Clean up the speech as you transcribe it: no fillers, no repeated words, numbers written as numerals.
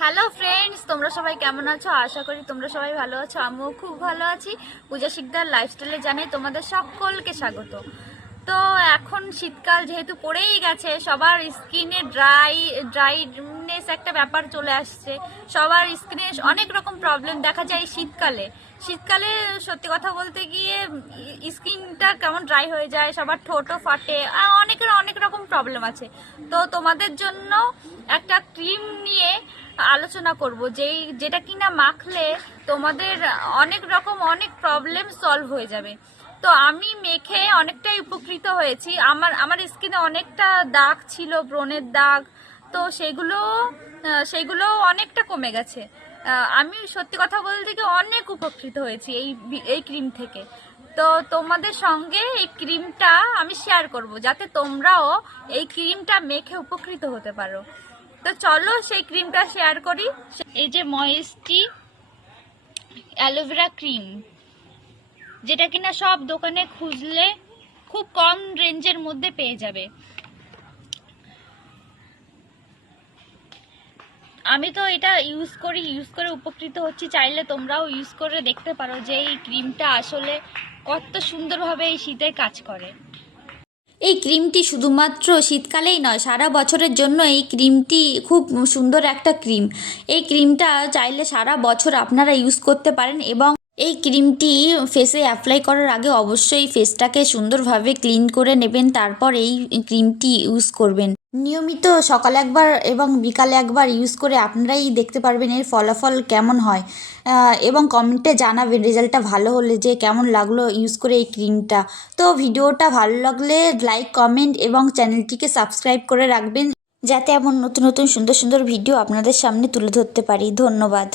Hello friends, তোমরা সবাই কেমন আছো? আশা করি তোমরা সবাই ভালো আছো। আমিও খুব ভালো আছি। পূজা শিকদার লাইফস্টাইলে জানাই তোমাদের সকলকে স্বাগত। তো এখন শীতকাল যেহেতু পড়েই গেছে, সবার স্কিনে ড্রাইনেস একটা ব্যাপার চলে আসছে। সবার স্কিনে অনেক রকম প্রবলেম দেখা যায় শীতকালে। শীতকালে সত্যি কথা বলতে গিয়ে স্কিনটা কেমন ড্রাই হয়ে যায়, সবার ঠোঁটও ফাটে, আর অনেকের অনেক রকম প্রবলেম আছে। তো তোমাদের জন্য একটা ক্রিম নিয়ে আলোচনা করব, যেটা কিনা মাখলে তোমাদের অনেক প্রবলেম সলভ হয়ে যাবে। তো আমি মেখে অনেকটাই উপকৃত হয়েছি। আমার স্কিনে অনেকটা দাগ ছিল, ব্রণের দাগ। তো সেগুলো অনেকটা কমে গেছে। আমি সত্যি কথা বলতে কি অনেক উপকৃত হয়েছি এই ক্রিম থেকে। তো তোমাদের সঙ্গে এই ক্রিমটা আমি শেয়ার করব, যাতে তোমরাও এই ক্রিমটা মেখে উপকৃত হতে পারো। তো চলো সেই ক্রিমটা শেয়ার করি। এই যে ময়েস্টি অ্যালোভেরা ক্রিম, যেটা কিনা সব দোকানে খুঁজলে খুব কম রেঞ্জের মধ্যে পেয়ে যাবে। আমি তো এটা ইউজ করে উপকৃত হচ্ছি। চাইলে তোমরাও ইউজ করে দেখতে পারো যে এই ক্রিমটা আসলে কত সুন্দরভাবে এই শীতে কাজ করে। এই ক্রিমটি শুধুমাত্র শীতকালেই নয়, সারা বছরের জন্য এই ক্রিমটি খুব সুন্দর একটা ক্রিম। এই ক্রিমটা চাইলে সারা বছর আপনারা ইউজ করতে পারেন এবং এই ক্রিমটি ফেসে অ্যাপ্লাই করার আগে অবশ্যই ফেসটাকে সুন্দরভাবে ক্লিন করে নেবেন, তারপর এই ক্রিমটি ইউজ করবেন। নিয়মিত সকালে একবার এবং বিকালে একবার ইউজ করে আপনারাই দেখতে পারবেন এর ফলাফল কেমন হয়, এবং কমেন্টে জানাবেন রেজাল্টটা ভালো হলে যে কেমন লাগলো ইউজ করে এই ক্রিমটা। তো ভিডিওটা ভালো লাগলে লাইক, কমেন্ট এবং চ্যানেলটিকে সাবস্ক্রাইব করে রাখবেন, যাতে এমন নতুন নতুন সুন্দর সুন্দর ভিডিও আপনাদের সামনে তুলে ধরতে পারি। ধন্যবাদ।